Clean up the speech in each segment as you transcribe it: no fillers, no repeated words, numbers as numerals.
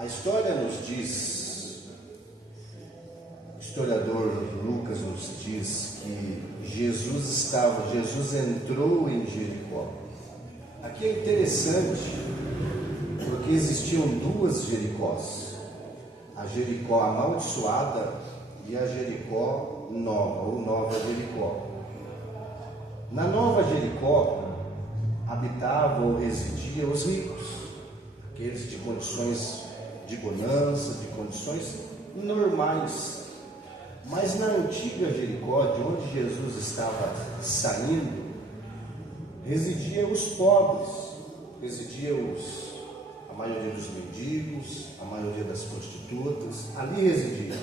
A história nos diz, o historiador Lucas nos diz que Jesus entrou em Jericó. Aqui é interessante, porque existiam duas Jericós, a Jericó amaldiçoada e a Jericó nova, ou Nova Jericó. Na Nova Jericó habitavam ou residiam os ricos, aqueles de condições de bonança, de condições normais. Mas na antiga Jericó, de onde Jesus estava saindo, residiam os pobres, a maioria dos mendigos, a maioria das prostitutas, ali residiam.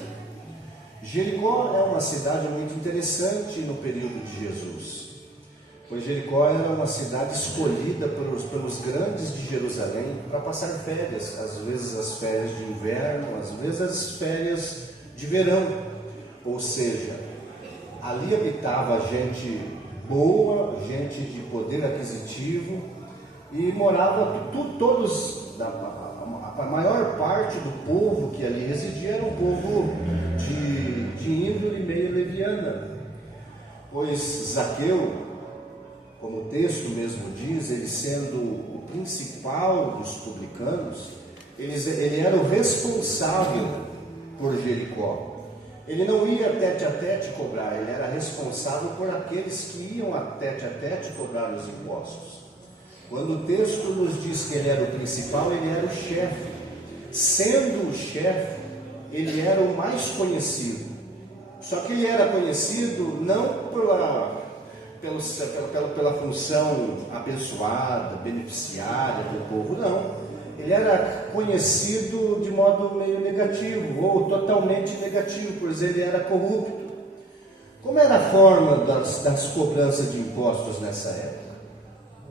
Jericó é uma cidade muito interessante no período de Jesus, pois Jericó era uma cidade escolhida pelos grandes de Jerusalém para passar férias, às vezes as férias de inverno, às vezes as férias de verão. Ou seja, ali habitava gente boa, gente de poder aquisitivo, e morava a maior parte do povo que ali residia era um povo de índole meio leviana, pois Zaqueu, como o texto mesmo diz, ele sendo o principal dos publicanos, ele era o responsável por Jericó. Ele não ia tete a tete cobrar, ele era responsável por aqueles que iam a tete cobrar os impostos. Quando o texto nos diz que ele era o principal, ele era o chefe. Sendo o chefe, ele era o mais conhecido. Só que ele era conhecido não pela função abençoada, beneficiária do povo, não. Ele era conhecido de modo meio negativo, ou totalmente negativo, pois ele era corrupto. Como era a forma das cobranças de impostos nessa época?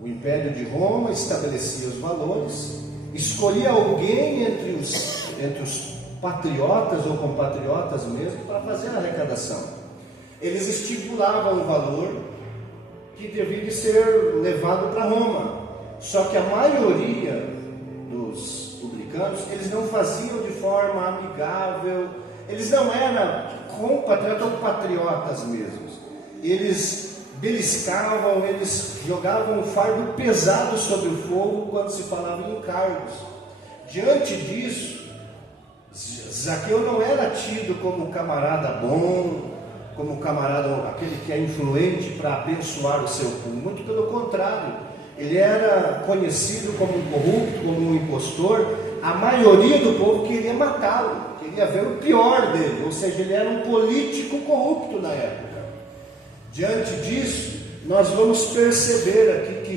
O Império de Roma estabelecia os valores, escolhia alguém entre os patriotas ou compatriotas mesmo para fazer a arrecadação. Eles estipulavam um valor que devia ser levado para Roma. Só que a maioria dos publicanos, eles não faziam de forma amigável, eles não eram compatriotas ou patriotas mesmos. Eles beliscavam, eles jogavam um fardo pesado sobre o fogo quando se falava em encargos. Diante disso, Zaqueu não era tido como camarada bom, como camarada, aquele que é influente para abençoar o seu povo. Muito pelo contrário, ele era conhecido como um corrupto, como um impostor. A maioria do povo queria matá-lo, queria ver o pior dele, ou seja, ele era um político corrupto na época. Diante disso, nós vamos perceber aqui que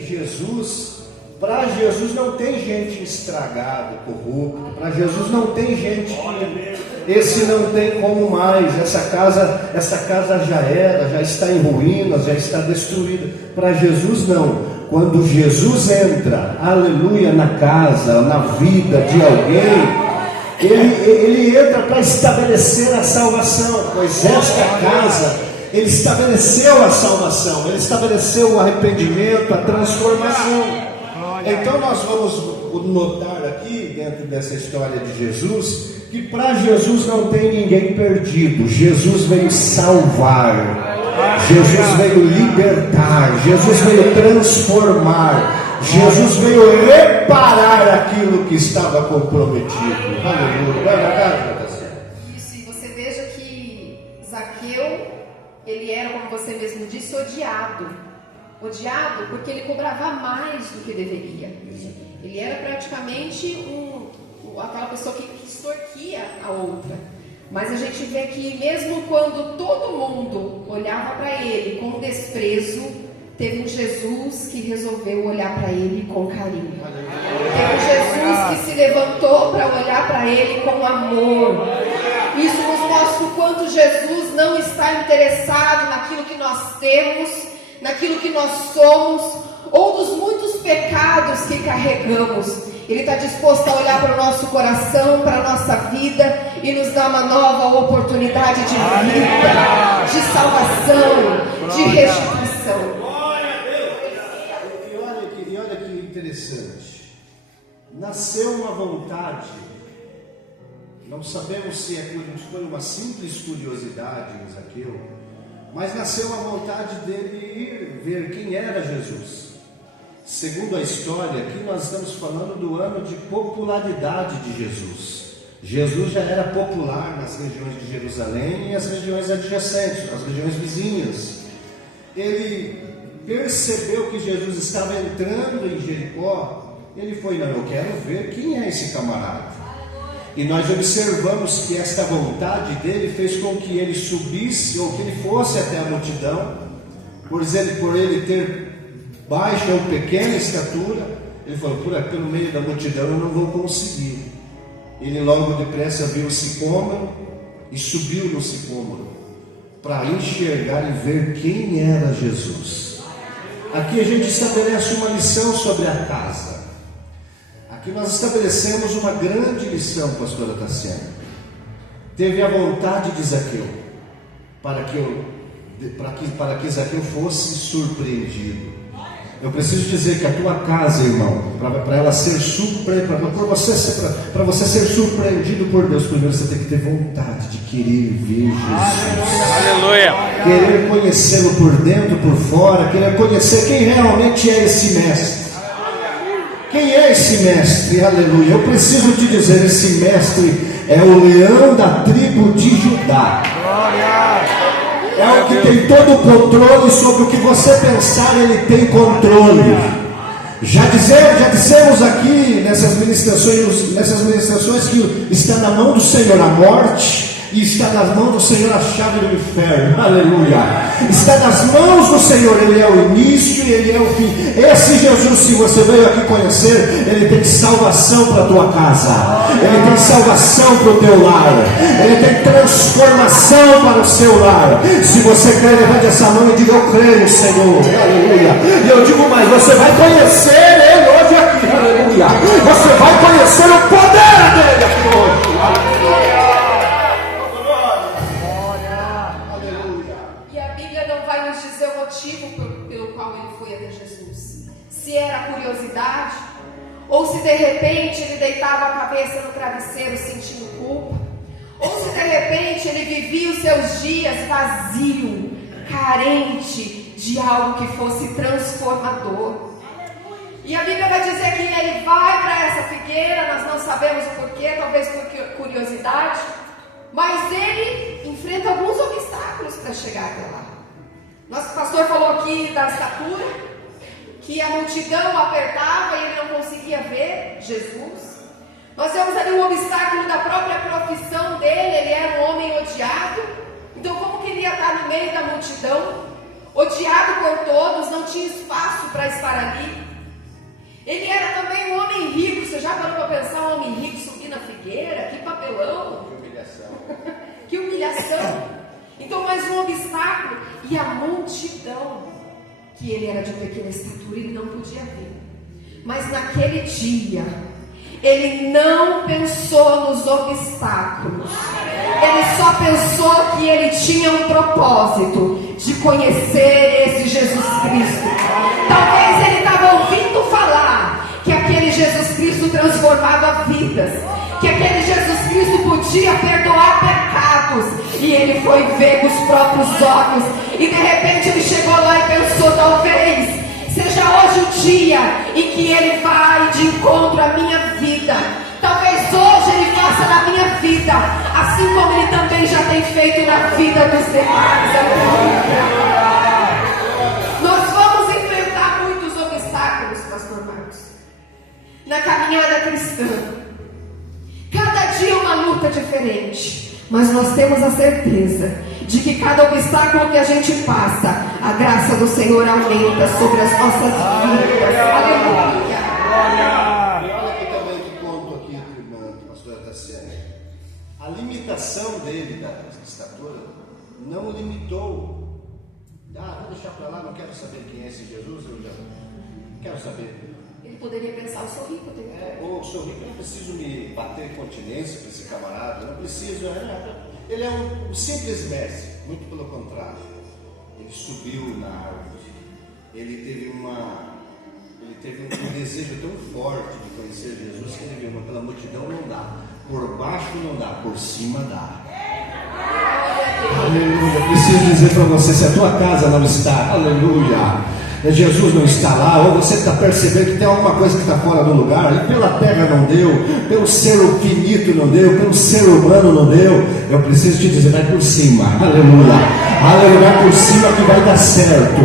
para Jesus não tem gente estragada, corrupta. Para Jesus não tem gente que esse não tem como mais. Essa casa já está em ruínas, já está destruída. Para Jesus não. Quando Jesus entra, aleluia, na casa, na vida de alguém, ele entra para estabelecer a salvação, pois esta casa, ele estabeleceu a salvação, ele estabeleceu o arrependimento, a transformação. Então nós vamos notar aqui, dentro dessa história de Jesus, que para Jesus não tem ninguém perdido. Jesus veio salvar, Jesus veio libertar, Jesus veio transformar, Jesus veio reparar aquilo que estava comprometido. Aleluia. Isso, e você veja que Zaqueu, ele era, como você mesmo disse, odiado porque ele cobrava mais do que deveria. Ele era praticamente aquela pessoa que extorquia a outra. Mas a gente vê que mesmo quando todo mundo olhava para ele com desprezo, teve um Jesus que resolveu olhar para ele com carinho. Teve um Jesus que se levantou para olhar para ele com amor. Isso nos mostra o quanto Jesus não está interessado naquilo que nós temos, naquilo que nós somos, ou dos muitos pecados que carregamos. Ele está disposto a olhar para o nosso coração, para a nossa vida e nos dar uma nova oportunidade de vida, de salvação, de restituição. E olha que interessante. Nasceu uma vontade Não sabemos se foi uma simples curiosidade em Zaqueu, mas nasceu a vontade dele ir ver quem era Jesus. Segundo a história, aqui nós estamos falando do ano de popularidade de Jesus. Jesus já era popular nas regiões de Jerusalém e as regiões adjacentes, as regiões vizinhas. Ele percebeu que Jesus estava entrando em Jericó. Ele foi, não, eu quero ver quem é esse camarada. E nós observamos que esta vontade dele fez com que ele subisse, ou que ele fosse até a multidão, por ele ter baixa ou pequena estatura. Ele falou, pelo meio da multidão eu não vou conseguir. Ele logo depressa viu o sicômoro e subiu no sicômoro para enxergar e ver quem era Jesus. Aqui a gente estabelece uma lição sobre a casa. Aqui nós estabelecemos uma grande lição, pastora Tassiana. Teve a vontade de Zaqueu para que Zaqueu fosse surpreendido. Eu preciso dizer que a tua casa, irmão, para ela ser para você ser surpreendido por Deus, primeiro você tem que ter vontade de querer ver Jesus. Aleluia. Querer conhecê-lo por dentro, por fora, querer conhecer quem realmente é esse mestre. Quem é esse mestre? Aleluia. Eu preciso te dizer, esse mestre é o leão da tribo de Judá. É o que tem todo o controle sobre o que você pensar, ele tem controle. Já dissemos aqui nessas ministrações que está na mão do Senhor a morte e está nas mãos do Senhor a chave do inferno. Aleluia. Está nas mãos do Senhor, ele é o início e ele é o fim. Esse Jesus, se você veio aqui conhecer, ele tem salvação para a tua casa, ele tem salvação para o teu lar, ele tem transformação para o seu lar. Se você crê, levante essa mão e diga, eu creio, Senhor. Aleluia. E eu digo mais, você vai conhecer ele hoje aqui. Aleluia. Você vai conhecer o poder dele aqui hoje. Pelo qual ele foi até Jesus, se era curiosidade, ou se de repente ele deitava a cabeça no travesseiro sentindo culpa, ou se de repente ele vivia os seus dias vazio, carente de algo que fosse transformador. E a Bíblia vai dizer que ele vai para essa figueira, nós não sabemos o porquê, talvez por curiosidade, mas ele enfrenta alguns obstáculos para chegar até lá. Nosso pastor falou aqui da estatura, que a multidão apertava e ele não conseguia ver Jesus. Nós vemos ali um obstáculo da própria profissão dele, ele era um homem odiado. Então como que ele ia estar no meio da multidão, odiado por todos, não tinha espaço para estar ali. Ele era também um homem rico. Você já parou para pensar um homem rico subir na figueira? Que papelão! Que humilhação. Que humilhação! Então, mais um obstáculo. E a multidão, que ele era de pequena estatura, ele não podia ver. Mas naquele dia, ele não pensou nos obstáculos. Ele só pensou que ele tinha um propósito de conhecer esse Jesus Cristo. Talvez ele estava ouvindo falar que aquele Jesus Cristo transformava vidas, que aquele Jesus Cristo podia perdoar pecados, e ele foi ver com os próprios olhos, e de repente ele chegou lá e pensou, talvez seja hoje o dia em que ele vai de encontro à minha vida, talvez hoje ele faça na minha vida, assim como ele também já tem feito na vida dos demais. Nós vamos enfrentar muitos obstáculos, pastor Marcos, na caminhada cristã. Cada dia uma luta diferente, mas nós temos a certeza de que cada obstáculo que a gente passa, a graça do Senhor aumenta sobre as nossas vidas. Aleluia. E olha que também que conto aqui, irmã, pastora Tassiana. A limitação dele da estatura não limitou. Vou deixar para lá, não quero saber quem é esse Jesus, eu já quero saber. Ele poderia pensar, eu sou rico, eu sou rico, eu não preciso me bater continência para esse camarada, eu não preciso. Ele é um simples mestre, muito pelo contrário. Ele subiu na árvore, ele teve um desejo tão forte de conhecer Jesus que ele viu, mas pela multidão não dá. Por baixo não dá, por cima dá. Aleluia. Preciso dizer para você, se a tua casa não está, aleluia, Jesus não está lá, ou você está percebendo que tem alguma coisa que está fora do lugar, e pela terra não deu, pelo ser finito não deu, pelo ser humano não deu, eu preciso te dizer, vai por cima, aleluia, aleluia, vai por cima que vai dar certo,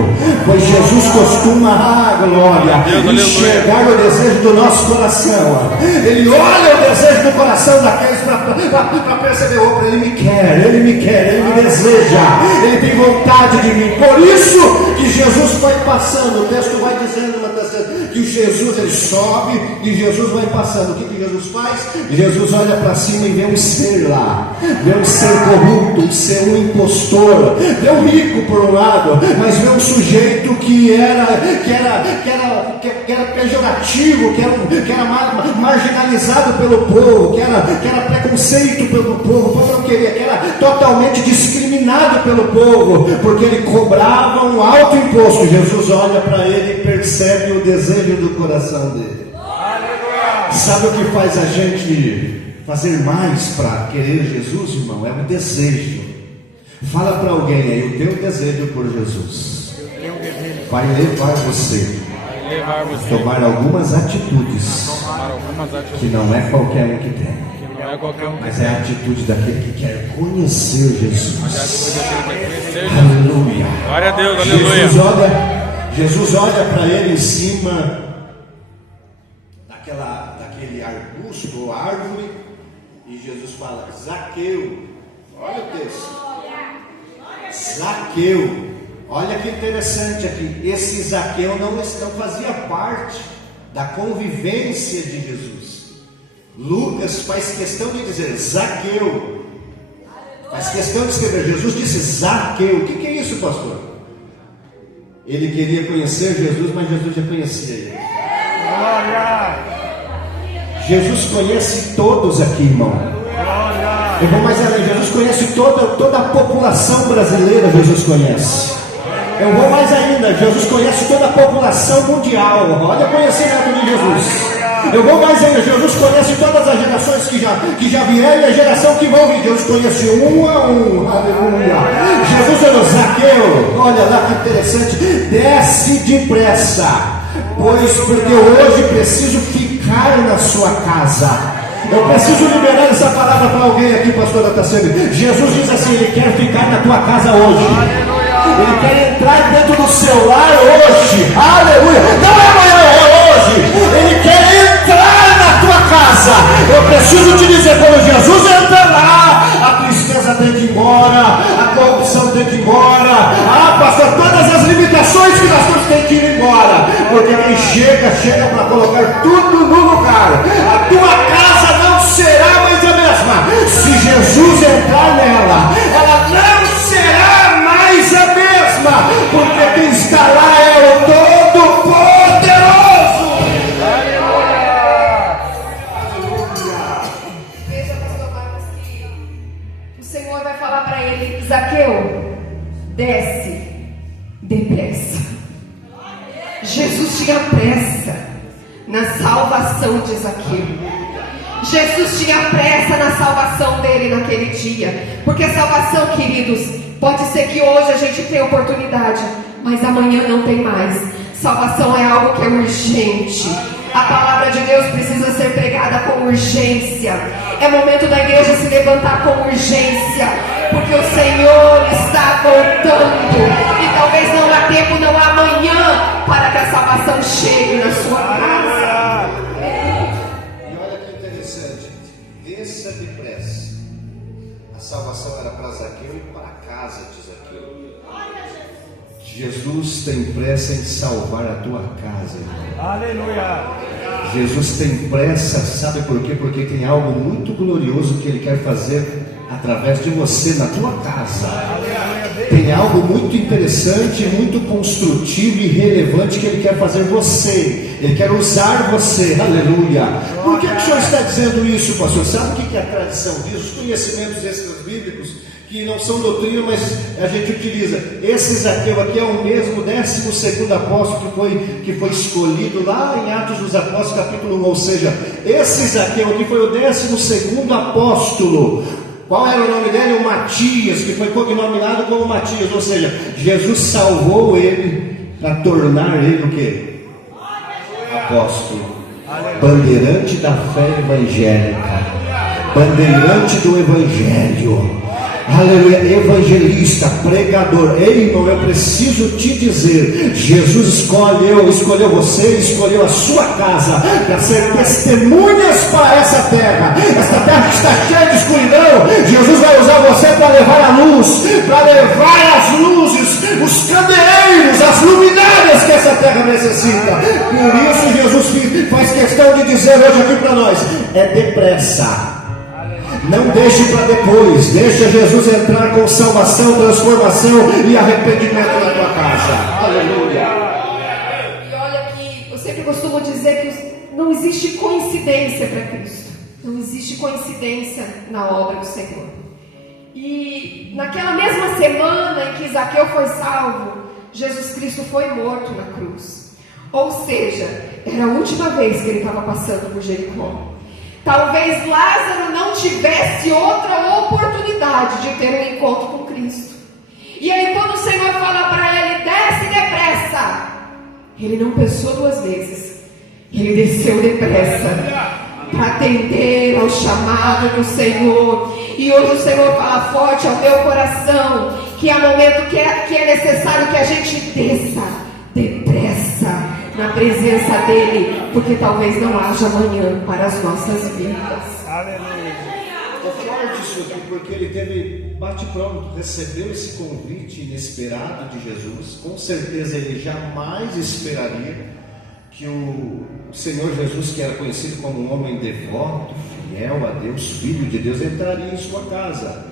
pois Jesus costuma, glória, enxergar o desejo do nosso coração, Ele olha o desejo do coração daqueles para perceber, opa, Ele me quer, Ele me deseja, Ele tem vontade de mim, por isso que Jesus foi passando. O texto vai dizendo que Jesus ele sobe e Jesus vai passando. O que Jesus faz? Jesus olha para cima e vê um ser lá, vê um ser corrupto, um ser um impostor, vê um rico por um lado, mas vê um sujeito que era pejorativo, que era marginalizado pelo povo, que era preconceito pelo povo, o povo não queria, que era totalmente discriminado pelo povo, porque ele cobrava um alto imposto. Jesus olha para ele e percebe o desejo do coração dele. Sabe o que faz a gente fazer mais para querer Jesus, irmão? É o desejo. Fala para alguém aí, o teu desejo por Jesus vai levar você a tomar algumas atitudes que não é qualquer um que tem, mas é a atitude daquele que quer conhecer Jesus. Aleluia. Glória a Deus, aleluia. Jesus olha para ele em cima daquele arbusto ou árvore, e Jesus fala: Zaqueu, olha o texto. Zaqueu, olha que interessante aqui. Esse Zaqueu não fazia parte da convivência de Jesus. Lucas faz questão de dizer Zaqueu, faz questão de escrever. Jesus disse Zaqueu. O que é isso, pastor? Ele queria conhecer Jesus, mas Jesus já conhecia ele. Jesus conhece todos aqui, irmão. Eu vou mais além. Jesus conhece toda a população brasileira. Jesus conhece. Eu vou mais ainda. Jesus conhece toda a população mundial. Olha o conhecimento de Jesus. Eu vou mais ainda. Jesus conhece todas as gerações que já vieram e a geração que vão vir. Jesus conhece um a um. Aleluia. Jesus olhou: Zaqueu, olha lá que interessante. Desce depressa, pois porque hoje preciso ficar na sua casa. Eu preciso liberar essa palavra para alguém aqui, pastor Tassani. Jesus diz assim: Ele quer ficar na tua casa hoje. Ele quer entrar dentro do seu lar hoje. Aleluia. Não é amanhã, é hoje. Ele quer entrar na tua casa. Eu preciso te dizer, quando Jesus entra lá, a tristeza tem que ir embora, a corrupção tem que ir embora. Ah, pastor, todas as limitações que nós temos têm que ir embora. Porque quem chega para colocar tudo no lugar. A tua casa não será mais a mesma. Se Jesus entrar nela, ela não será mais a mesma. Porque quem está lá é o Todo-Poderoso. Veja, pastor Marcos, que o Senhor vai falar para ele: Zaqueu, desce depressa. Jesus tinha pressa na salvação de Zaqueu. Jesus tinha pressa na salvação dele naquele dia. Porque salvação, queridos, pode ser que hoje a gente tenha oportunidade, mas amanhã não tem mais. Salvação é algo que é urgente. A palavra de Deus precisa ser pregada com urgência. É momento da igreja se levantar com urgência, porque o Senhor está voltando. E talvez não há tempo, não há amanhã, para que a salvação chegue na sua casa. E olha que interessante. Desça depressa. A salvação era para Zaqueu e para a casa de Zaqueu. Jesus tem pressa em salvar a tua casa, irmão. Aleluia. Jesus tem pressa, sabe por quê? Porque tem algo muito glorioso que Ele quer fazer através de você na tua casa. tem algo muito interessante, muito construtivo e relevante que Ele quer fazer você. Ele quer usar você, aleluia. Por que o senhor está dizendo isso, pastor? Sabe o que é a tradição diz? Os conhecimentos extra-bíblicos, que não são doutrina, mas a gente utiliza. Esse Zaqueu aqui é o mesmo 12º apóstolo que foi escolhido lá em Atos dos Apóstolos, capítulo 1. Ou seja, esse Zaqueu aqui foi o 12º apóstolo. Qual era o nome dele? O Matias, que foi cognominado como Matias. Ou seja, Jesus salvou ele para tornar ele o quê? Apóstolo, bandeirante da fé evangélica, bandeirante do evangelho, aleluia, evangelista, pregador. Ei, irmão, eu preciso te dizer, Jesus escolheu você, escolheu a sua casa para ser testemunhas para essa terra que está cheia de escuridão. Jesus vai usar você para levar a luz, para levar as luzes, os candeeiros, as luminárias que essa terra necessita. Por isso Jesus faz questão de dizer hoje aqui para nós: é depressa. Não deixe para depois. Deixa Jesus entrar com salvação, transformação e arrependimento na tua casa. Aleluia. E olha que eu sempre costumo dizer que não existe coincidência para Cristo. Não existe coincidência na obra do Senhor. E naquela mesma semana em que Zaqueu foi salvo, Jesus Cristo foi morto na cruz. Ou seja, era a última vez que ele estava passando por Jericó. Talvez Lázaro não tivesse outra oportunidade de ter um encontro com Cristo. E aí quando o Senhor fala para ele: desce depressa, ele não pensou duas vezes. Ele desceu depressa para atender ao chamado do Senhor. E hoje o Senhor fala forte ao teu coração que há momento que é necessário que a gente desça depressa na presença dele, porque talvez não haja amanhã para as nossas vidas. Aleluia. É forte isso aqui, porque ele teve bate-pronto, recebeu esse convite inesperado de Jesus. Com certeza ele jamais esperaria que o Senhor Jesus, que era conhecido como um homem devoto, fiel a Deus, filho de Deus, entraria em sua casa.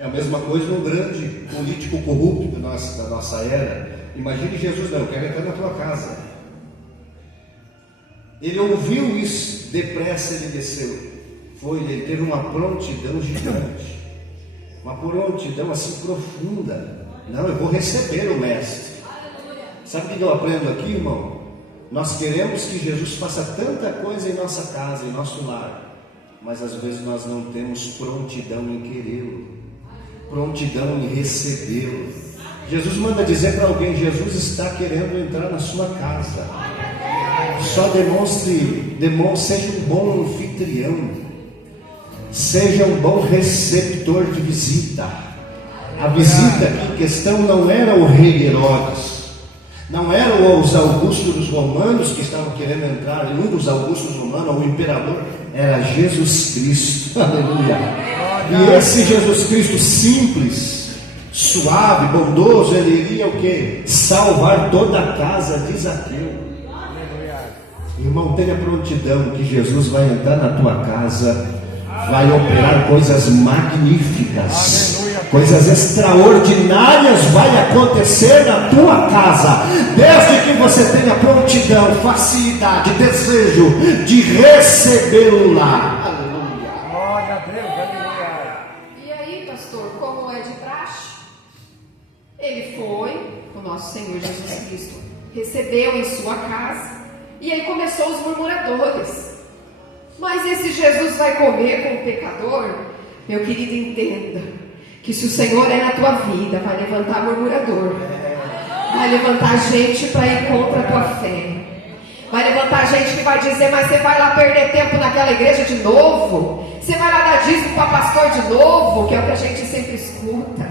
É a mesma coisa num grande político corrupto da nossa era. Imagine Jesus: não, eu quero entrar na tua casa. Ele ouviu isso, depressa ele desceu. Ele teve uma prontidão gigante, uma prontidão assim profunda. Não, eu vou receber o Mestre. Sabe o que eu aprendo aqui, irmão? Nós queremos que Jesus faça tanta coisa em nossa casa, em nosso lar, mas às vezes nós não temos prontidão em querê-lo, prontidão em recebê-lo. Jesus manda dizer para alguém: Jesus está querendo entrar na sua casa. Só demonstre, seja um bom anfitrião, seja um bom receptor de visita. A visita aqui em questão não era o rei Herodes, não eram os augustos romanos que estavam querendo entrar, um dos augustos romanos, o imperador, era Jesus Cristo. Aleluia. E esse Jesus Cristo simples, suave, bondoso, ele iria o quê? Salvar toda a casa de Zaqueu. Irmão, tenha prontidão que Jesus vai entrar na tua casa, vai operar coisas magníficas, coisas extraordinárias vai acontecer na tua casa, desde que você tenha prontidão, facilidade, desejo de recebê-lo lá. Aleluia. Glória a Deus, aleluia. E aí, pastor, como é de praxe, ele foi, o nosso Senhor Jesus Cristo recebeu em sua casa. E aí começou os murmuradores. Mas esse Jesus vai comer com o pecador? Meu querido, entenda que se o Senhor é na tua vida, vai levantar murmurador, vai levantar gente para ir contra a tua fé, vai levantar gente que vai dizer: mas você vai lá perder tempo naquela igreja de novo? Você vai lá dar dízimo para pastor de novo? Que é o que a gente sempre escuta.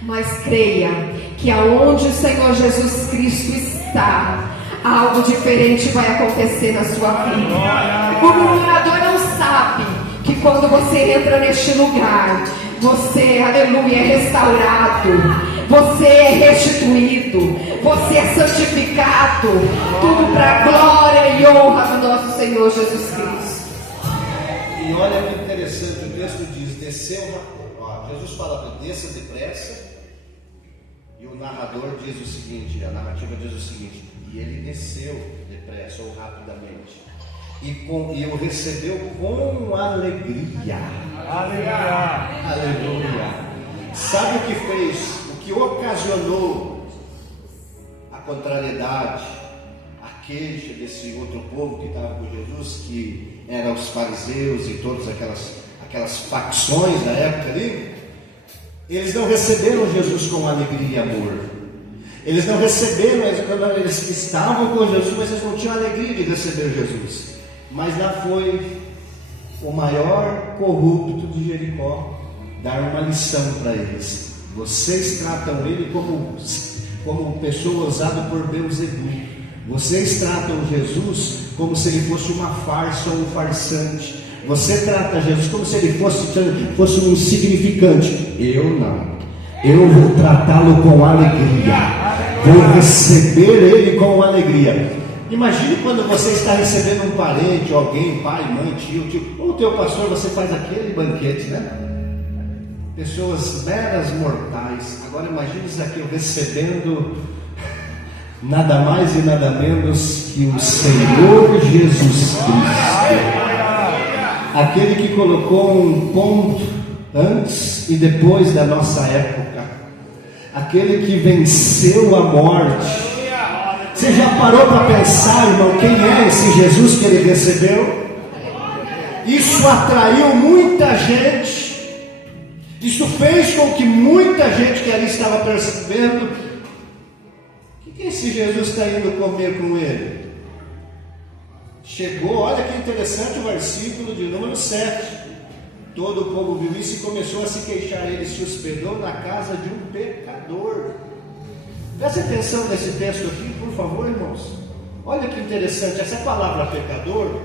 Mas creia que aonde o Senhor Jesus Cristo está, algo diferente vai acontecer na sua vida. O murmurador não sabe que quando você entra neste lugar, você, aleluia, é restaurado, você é restituído, você é santificado, tudo para a glória e honra do nosso Senhor Jesus Cristo. E olha que interessante, o texto diz: desceu, Jesus fala para desça depressa, E o narrador diz o seguinte, a narrativa diz o seguinte: e ele desceu depressa ou rapidamente, e o recebeu com alegria. Aleluia. Aleluia. Sabe o que fez? O que ocasionou a contrariedade, a queixa desse outro povo que estava com Jesus, que eram os fariseus e todas aquelas facções da época ali? Eles não receberam Jesus com alegria e amor. Eles não receberam, eles estavam com Jesus, mas eles não tinham alegria de receber Jesus. Mas lá foi o maior corrupto de Jericó dar uma lição para eles. Vocês tratam ele como pessoa usada por Beelzebub. Vocês tratam Jesus como se ele fosse uma farsa ou um farsante. Você trata Jesus como se ele fosse um insignificante. Eu não. Eu vou tratá-lo com alegria. Vou receber ele com alegria. Imagine quando você está recebendo um parente, alguém, pai, mãe, tio, ou o teu pastor, você faz aquele banquete, né? Pessoas meras mortais. Agora imagine Zaqueu recebendo nada mais e nada menos que o Senhor Jesus Cristo. Aquele que colocou um ponto antes e depois da nossa época. Aquele que venceu a morte. Você já parou para pensar, irmão, quem é esse Jesus que ele recebeu? Isso atraiu muita gente. Isso fez com que muita gente que ali estava percebendo: o que esse Jesus está indo comer com ele? Chegou, olha que interessante o versículo de número 7. Todo o povo viu isso e começou a se queixar. Ele se hospedou na casa de um pecador. Preste atenção nesse texto aqui, por favor, irmãos. Olha que interessante, essa palavra pecador,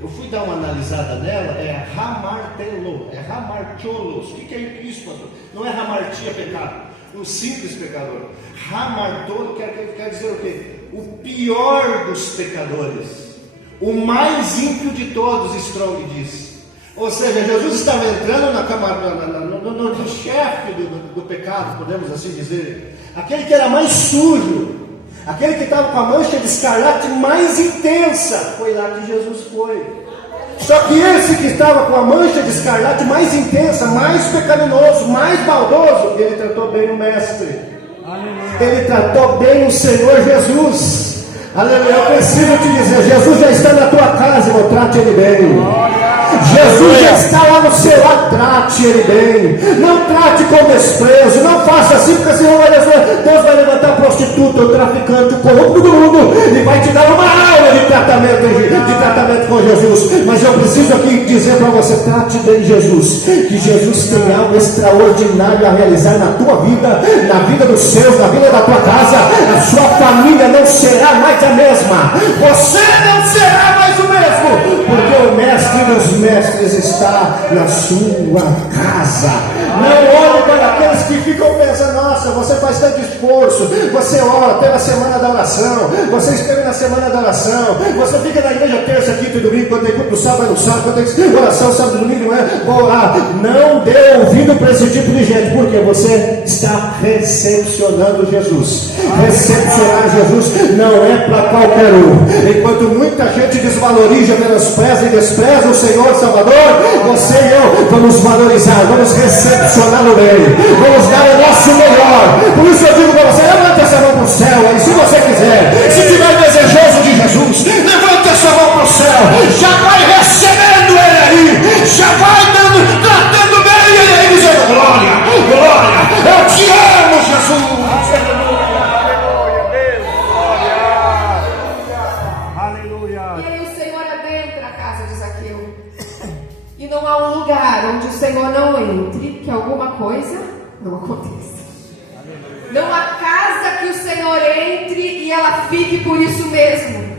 eu fui dar uma analisada nela, é hamartelo, é hamartiolos. O que é isso, pastor? Não é hamartia, pecado, um simples pecador. Hamartolo quer dizer o quê? O pior dos pecadores, o mais ímpio de todos, Strong diz. Ou seja, Jesus estava entrando no chefe do pecado, podemos assim dizer. Aquele que era mais sujo, aquele que estava com a mancha de escarlate mais intensa, foi lá que Jesus foi. Só que esse que estava com a mancha de escarlate mais intensa, mais pecaminoso, mais maldoso, ele tratou bem o Mestre. Ele tratou bem o Senhor Jesus. Aleluia. Eu preciso te dizer, Jesus já está na tua casa, irmão, trate ele bem. Jesus já está lá no seu lado, trate ele bem. Não trate com desprezo. Não faça assim, porque senão Deus vai levantar prostituta, o traficante, o corrupto do mundo e vai te dar uma aula de tratamento com Jesus. Mas eu preciso aqui dizer para você: trate bem Jesus. Que Jesus tem algo extraordinário a realizar na tua vida, na vida dos seus, na vida da tua casa. A sua família não será mais a mesma. Você não será mais o mesmo, porque o Mestre dos Mestres está na sua casa. Não olhe para aqueles que ficam pensando: nossa, você faz tanto esforço, você ora pela semana da oração, você espera na semana da oração, você fica na igreja terça, quinta e domingo, quando tem culto sábado, no sábado, quando tem oração sábado, domingo, não é? Vou orar. Não dê ouvido para esse tipo de gente, porque você está recepcionando Jesus. Recepcionar Jesus não é para qualquer um. Enquanto muita gente desvaloriza, menospreza e despreza o Senhor Salvador, você e eu vamos valorizar, vamos recepcioná-lo bem, vamos dar o nosso melhor. Por isso eu digo para você: levante essa mão para o céu aí, se você quiser. Se estiver desejoso de Jesus, levante essa mão para o céu. Já vai recebendo ele aí, já vai tratando bem ele aí, dizendo: glória, glória, eu te amo, Jesus. Não há um lugar onde o Senhor não entre, que alguma coisa não aconteça. Não há casa que o Senhor entre e ela fique por isso mesmo.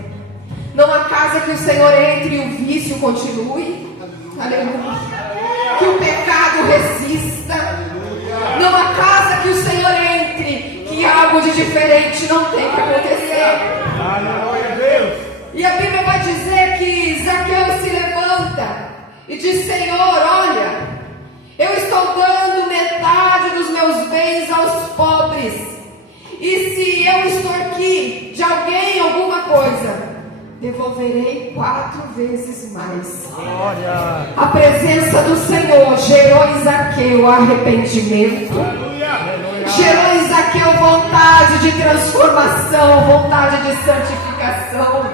Não há casa que o Senhor entre e o vício continue. Aleluia. Que o pecado resista. Não há casa que o Senhor entre que algo de diferente não tem que acontecer. Aleluia, Deus. E a Bíblia vai dizer que Zaqueu se levanta e diz: Senhor, olha, eu estou dando metade dos meus bens aos pobres. devolverei 4 vezes mais. Glória. A presença do Senhor gerou em Zaqueu arrependimento, gerou em Zaqueu vontade de transformação, vontade de santificação.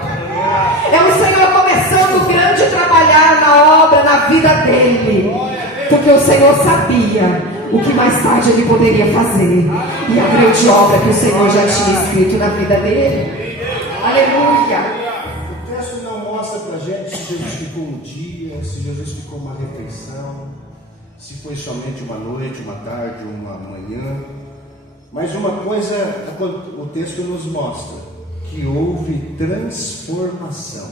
É o Senhor começando o grande trabalhar na obra, na vida dele, porque o Senhor sabia o que mais tarde ele poderia fazer, e a grande obra que o Senhor já tinha escrito na vida dele. Aleluia. O texto não mostra pra gente se Jesus ficou um dia, se Jesus ficou uma refeição, se foi somente uma noite, uma tarde, uma manhã. Mas uma coisa o texto nos mostra: que houve transformação,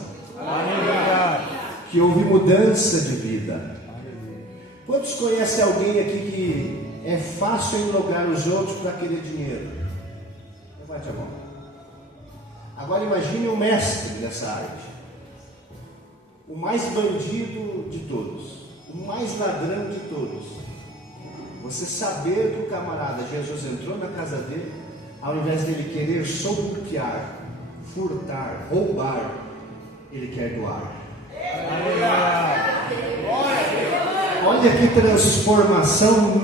que houve mudança de vida. Quantos conhecem alguém aqui que é fácil enlogar os outros para querer dinheiro? Levante a mão. Agora imagine o mestre dessa arte, o mais bandido de todos, o mais ladrão de todos. Você saber que o camarada Jesus entrou na casa dele, ao invés dele querer sobrepiorar, furtar, roubar, ele quer doar. Olha que transformação,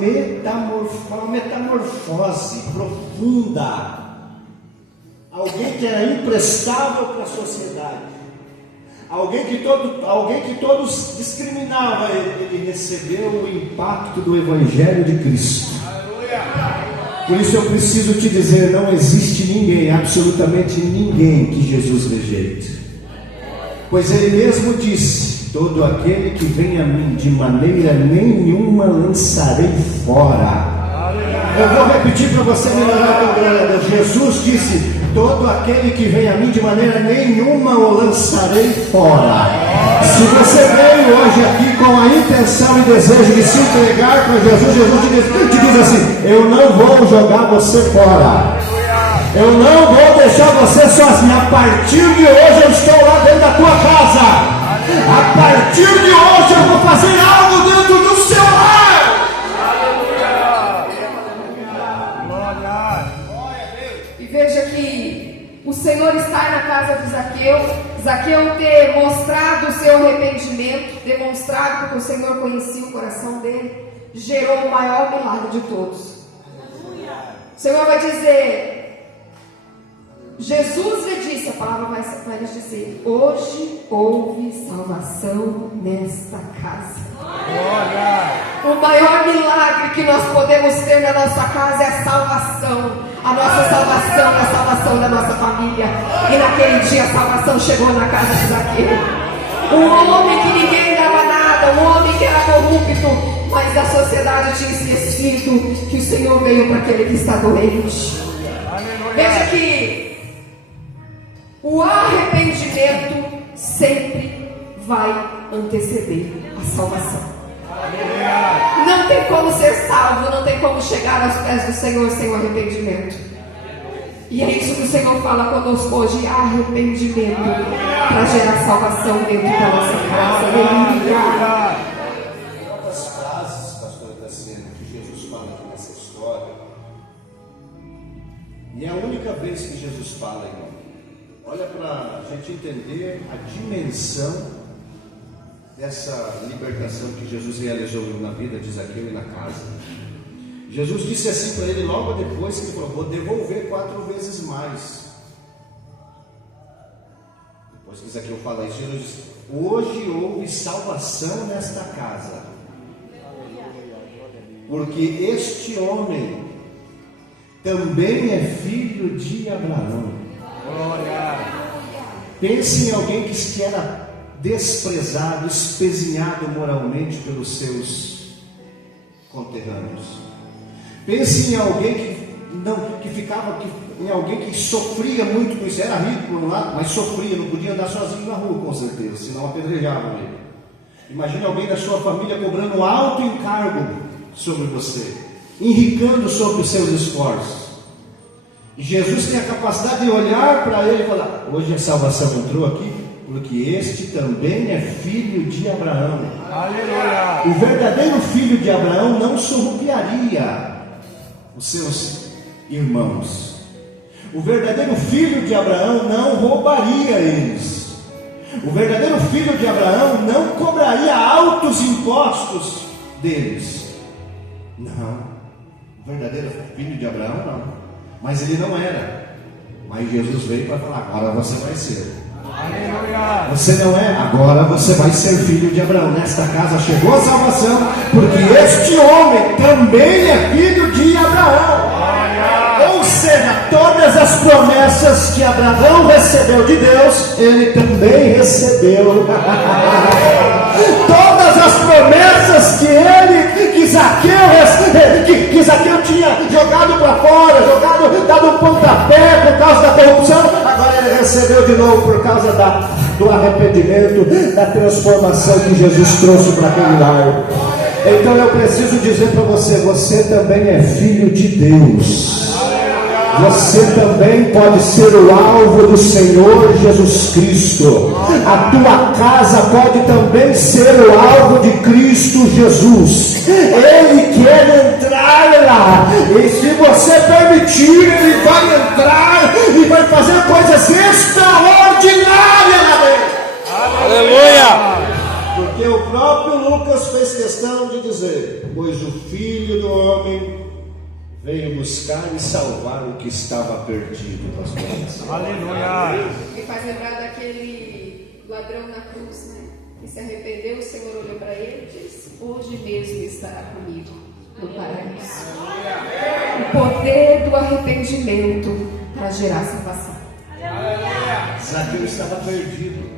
uma metamorfose profunda. Alguém que era imprestável para a sociedade, alguém que todos discriminavam, ele recebeu o impacto do Evangelho de Cristo. Por isso eu preciso te dizer: não existe ninguém, absolutamente ninguém, que Jesus rejeite. Pois ele mesmo disse: todo aquele que vem a mim, de maneira nenhuma lançarei fora. Eu vou repetir para você melhorar a glória a Deus. Jesus disse: todo aquele que vem a mim, de maneira nenhuma o lançarei fora. Se você veio hoje aqui com a intenção e desejo de se entregar para Jesus, Jesus te diz assim: eu não vou jogar você fora, eu não vou deixar você sozinho. A partir de hoje eu estou lá dentro da tua casa. A partir de hoje eu vou fazer algo dentro do seu lar. E veja que o Senhor está na casa de Zaqueu. Zaqueu ter mostrado o seu arrependimento, demonstrado que o Senhor conhecia o coração dele, gerou o maior milagre de todos. O Senhor vai dizer, Jesus lhe disse, a palavra vai nos dizer: hoje houve salvação nesta casa. O maior milagre que nós podemos ter na nossa casa é a salvação. A nossa salvação é a salvação da nossa família. E naquele dia a salvação chegou na casa de Zaqueu. Um homem que ninguém dava nada, um homem que era corrupto, mas a sociedade tinha esquecido que o Senhor veio para aquele que está doente. Veja que o arrependimento sempre vai anteceder a salvação. Não tem como ser salvo, não tem como chegar aos pés do Senhor sem o arrependimento. E é isso que o Senhor fala conosco hoje: arrependimento para gerar salvação dentro da nossa casa. Aleluia. Quantas frases, pastor Tassiano, que Jesus fala aqui nessa história? E é a única vez que Jesus fala, irmão. Olha, para a gente entender a dimensão dessa libertação que Jesus realizou na vida de Zaqueu e na casa. Jesus disse assim para ele logo depois que ele falou: vou devolver 4 vezes mais. Depois que Zaqueu fala isso, Jesus disse: hoje houve salvação nesta casa, porque este homem também é filho de Abraão. Pense em alguém que era desprezado, espezinhado moralmente pelos seus conterrâneos. Pense em alguém em alguém que sofria muito com isso. Era rico por um lado, mas sofria, não podia andar sozinho na rua, com certeza, senão apedrejavam ele. Imagine alguém da sua família cobrando alto encargo sobre você, enricando sobre os seus esforços. E Jesus tem a capacidade de olhar para ele e falar: hoje a salvação entrou aqui, porque este também é filho de Abraão. Aleluia. O verdadeiro filho de Abraão não surrupiaria os seus irmãos. O verdadeiro filho de Abraão não roubaria eles. O verdadeiro filho de Abraão não cobraria altos impostos deles. Não. O verdadeiro filho de Abraão não. Mas ele não era. Mas Jesus veio para falar: agora você vai ser. Aleluia. Você não é, agora você vai ser filho de Abraão. Nesta casa chegou a salvação, porque este homem também é filho de Abraão. Ou seja, todas as promessas que Abraão recebeu de Deus, ele também recebeu. Todas as promessas que Zaqueu tinha jogado para fora, dado um pontapé por causa da corrupção, agora ele recebeu de novo por causa do arrependimento, da transformação que Jesus trouxe para aquele lar. Então eu preciso dizer para você: você também é filho de Deus. Você também pode ser o alvo do Senhor Jesus Cristo. A tua casa pode também ser o alvo de Cristo Jesus. Ele quer entrar lá, e se você permitir, Ele vai entrar e vai fazer coisas extraordinárias lá dentro. Aleluia! Porque o próprio Lucas fez questão de dizer: pois o Filho do Homem veio buscar e salvar o que estava perdido, pastor. Aleluia. Me faz lembrar daquele ladrão na cruz, né? Que se arrependeu, o Senhor olhou para ele e disse: hoje mesmo estará comigo no paraíso. O poder do arrependimento para gerar salvação. Zaqueu estava perdido.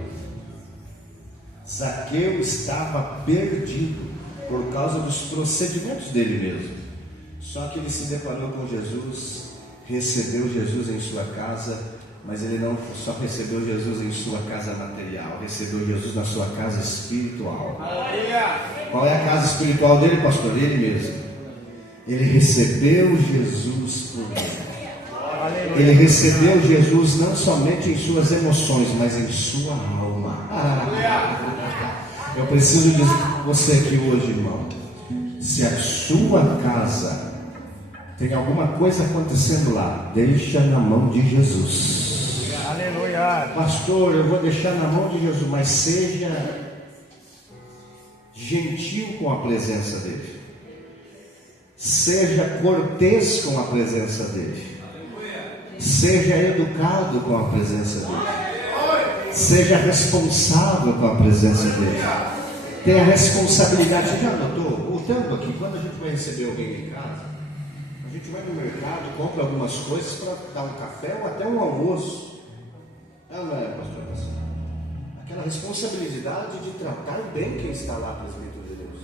Zaqueu estava perdido por causa dos procedimentos dele mesmo. Só que ele se deparou com Jesus, recebeu Jesus em sua casa, mas ele não só recebeu Jesus em sua casa material, recebeu Jesus na sua casa espiritual. Qual é a casa espiritual dele, pastor? Ele mesmo. Ele recebeu Jesus por ele. Ele recebeu Jesus não somente em suas emoções, mas em sua alma. Eu preciso dizer para você aqui hoje, irmão: se a sua casa tem alguma coisa acontecendo lá, deixa na mão de Jesus. Aleluia. Pastor, eu vou deixar na mão de Jesus, mas seja gentil com a presença dele. Seja cortês com a presença dele. Seja educado com a presença dele. Seja responsável com a presença dele. Tenha responsabilidade. Você já notou? O tanto aqui, quando a gente vai receber alguém em casa, a gente vai no mercado, compra algumas coisas para dar um café ou até um almoço. Não é, pastor? Aquela responsabilidade de tratar bem quem está lá, presbítero de Deus.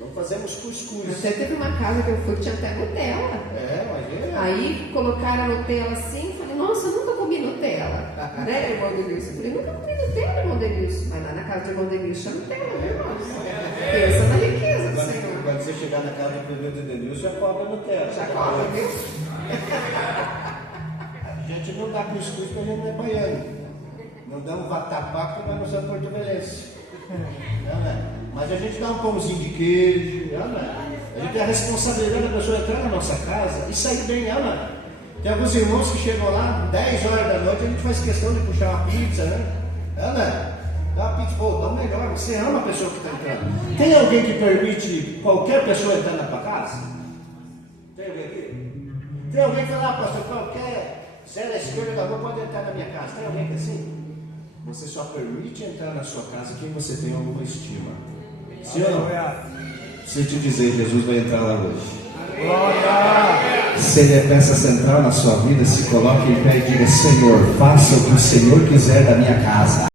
Não fazemos cuscuz. Até teve uma casa que eu fui que tinha até Nutella. Aí colocaram a Nutella assim, falei: nossa, eu nunca comi Nutella. Né, irmão Denilson? Eu falei: nunca comi Nutella, irmão Denilson. Mas lá na casa do irmão Denilson tinha Nutella, viu, irmãos? Pensa na riqueza do Senhor. Quando você chegar na casa do presbítero de Denilson, já cobra Nutella. Já cobra, viu? A gente não dá cuscuz porque a gente não é baiano. Não dá um vatapá porque nós não somos porto-velenses. Mas a gente dá um pãozinho de queijo. A gente tem a responsabilidade da pessoa entrar na nossa casa e sair bem. Tem alguns irmãos que chegam lá 10 horas da noite, a gente faz questão de puxar uma pizza, né? Dá uma pizza, dá um melhor. Você ama a pessoa que está entrando. Tem alguém que permite qualquer pessoa entrar na tua casa? Tem alguém aqui? Tem alguém que fala: pastor, qualquer Zé da esquerda da rua pode entrar na minha casa. Tem alguém que é assim? Você só permite entrar na sua casa quem você tem alguma estima. Sim ou não? Se eu te dizer, Jesus vai entrar lá hoje. Glória. Se ele é peça central na sua vida, se coloque em pé e diga: Senhor, faça o que o Senhor quiser da minha casa.